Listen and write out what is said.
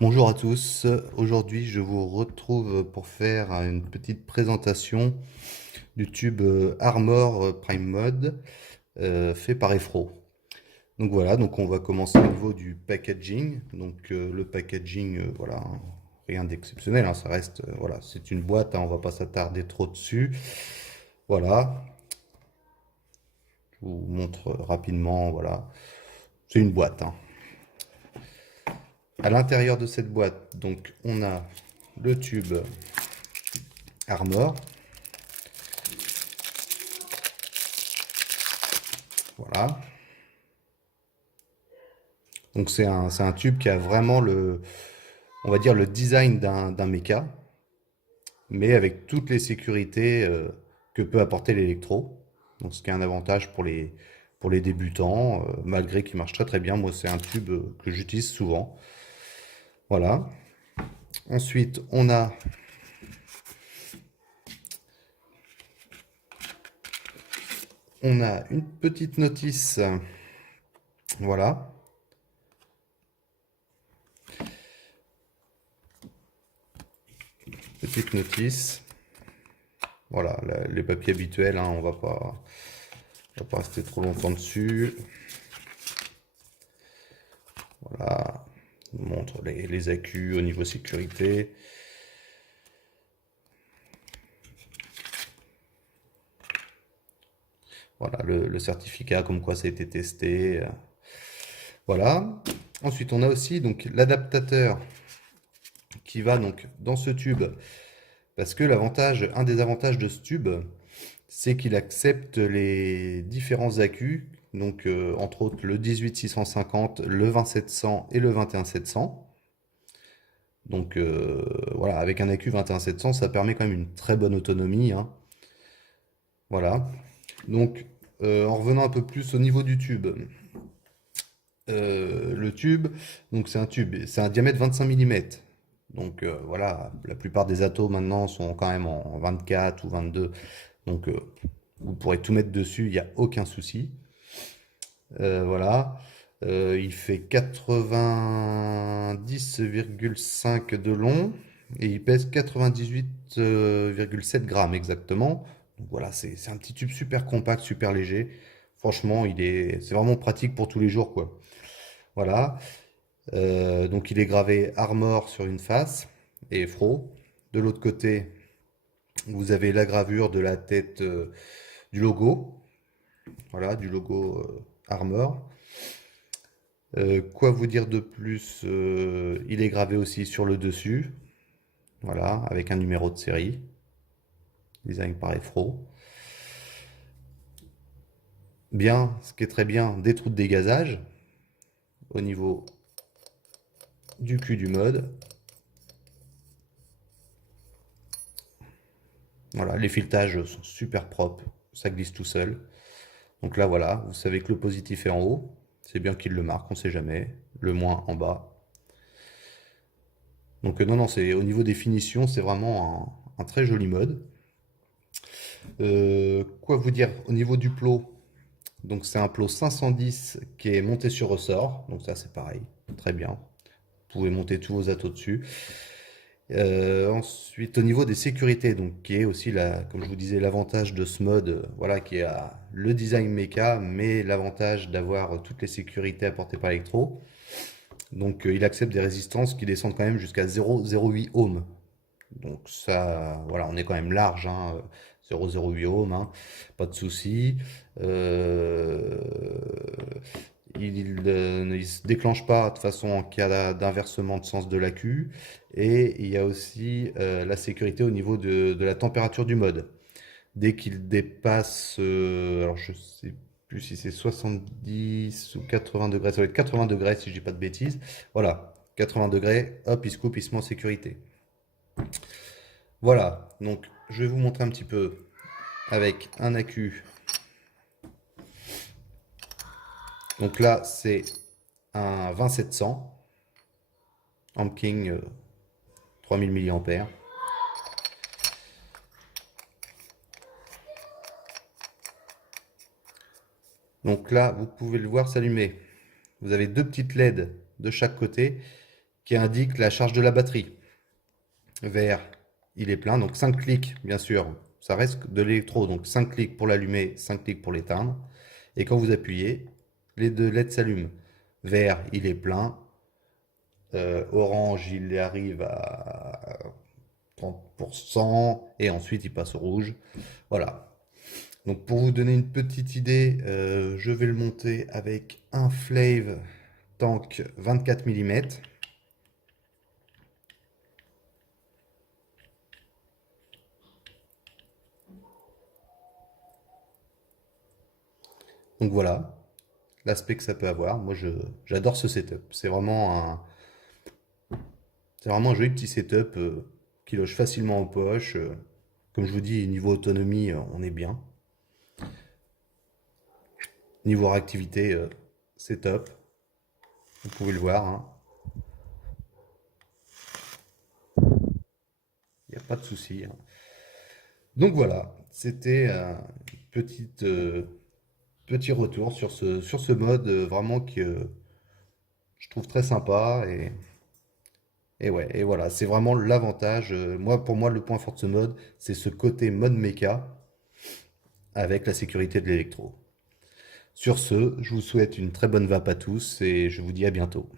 Bonjour à tous, aujourd'hui je vous retrouve pour faire une petite présentation du tube Armor Prime Mode fait par Efro. Donc voilà, donc on va commencer au niveau du packaging. Donc le packaging, voilà, hein, rien d'exceptionnel, hein, ça reste, voilà, c'est une boîte, hein, on va pas s'attarder trop dessus. Voilà, je vous montre rapidement, voilà, c'est une boîte, hein. À l'intérieur de cette boîte, donc on a le tube Armor. Voilà. Donc c'est un tube qui a vraiment on va dire le design d'un mecha, mais avec toutes les sécurités que peut apporter l'électro. Donc ce qui est un avantage pour les débutants, malgré qu'il marche très très bien. Moi c'est un tube que j'utilise souvent. Voilà. Ensuite on a une petite notice. Voilà. Petite notice. Voilà, les papiers habituels, hein, on va pas rester trop longtemps dessus. Voilà, on montre les accus au niveau sécurité. Voilà, le certificat comme quoi ça a été testé. Voilà. Ensuite, on a aussi donc l'adaptateur qui va donc dans ce tube. Parce que un des avantages de ce tube, c'est qu'il accepte les différents accus. Donc, entre autres, le 18650, le 20700 et le 21700. Donc, voilà, avec un accu 21700, ça permet quand même une très bonne autonomie, hein. Voilà. Donc, en revenant un peu plus au niveau du tube. Le tube, donc c'est un diamètre 25 mm. Donc voilà, la plupart des atos maintenant sont quand même en 24 ou 22. Donc vous pourrez tout mettre dessus, il n'y a aucun souci. Voilà. Il fait 90,5 de long et il pèse 98,7 grammes exactement. Donc voilà, c'est un petit tube super compact, super léger. Franchement, c'est vraiment pratique pour tous les jours, quoi. Voilà. Donc il est gravé Armor sur une face et Fro. De l'autre côté, vous avez la gravure de la tête du logo. Voilà, du logo Armor. Quoi vous dire de plus? Il est gravé aussi sur le dessus. Voilà, avec un numéro de série. Design par Efro. Bien, ce qui est très bien, des trous de dégazage au niveau du cul du mode. Voilà, les filetages sont super propres, ça glisse tout seul. Donc là, voilà, vous savez que le positif est en haut. C'est bien qu'il le marque, on ne sait jamais. Le moins en bas. Donc non, non, c'est au niveau des finitions, c'est vraiment un très joli mode. Quoi vous dire au niveau du plot? Donc c'est un plot 510 qui est monté sur ressort. Donc ça c'est pareil, très bien. Vous pouvez monter tous vos atos dessus. Ensuite, au niveau des sécurités, donc qui est aussi comme je vous disais, l'avantage de ce mode, voilà, qui a le design mecha, mais l'avantage d'avoir toutes les sécurités apportées par Electro. Donc, il accepte des résistances qui descendent quand même jusqu'à 0,08 ohms. Donc ça, voilà, on est quand même large, hein, 0,08 ohms, hein, pas de souci. Euh, il se déclenche pas de façon en cas d'inversement de sens de l'accu. Et il y a aussi la sécurité au niveau de la température du mode. Dès qu'il dépasse, alors je sais plus si c'est 70 ou 80 degrés, ça doit être 80 degrés si je dis pas de bêtises. Voilà, 80 degrés, hop, il se coupe, il se met en sécurité. Voilà, donc je vais vous montrer un petit peu avec un accu. Donc là, c'est un 20700 Amking 3000 mAh. Donc là, vous pouvez le voir s'allumer. Vous avez deux petites LED de chaque côté qui indique la charge de la batterie. Vert, il est plein, donc 5 clics, bien sûr, ça reste de l'électro, donc 5 clics pour l'allumer, 5 clics pour l'éteindre. Et quand vous appuyez, les deux LED s'allument. Vert, il est plein. Orange, il arrive à 30%, et ensuite il passe au rouge. Voilà. Donc pour vous donner une petite idée, je vais le monter avec un Flave Tank 24 mm. Donc voilà l'aspect que ça peut avoir. Moi, j'adore ce setup. C'est vraiment un joli petit setup qui loge facilement en poche. Comme je vous dis, niveau autonomie, on est bien. Niveau réactivité, c'est top. Vous pouvez le voir, hein. Il n'y a pas de souci, hein. Donc voilà, c'était un petit retour sur ce mode vraiment que je trouve très sympa. Et ouais, et voilà, c'est vraiment l'avantage. Pour moi, le point fort de ce mode, c'est ce côté mode méca avec la sécurité de l'électro. Sur ce, je vous souhaite une très bonne vape à tous et je vous dis à bientôt.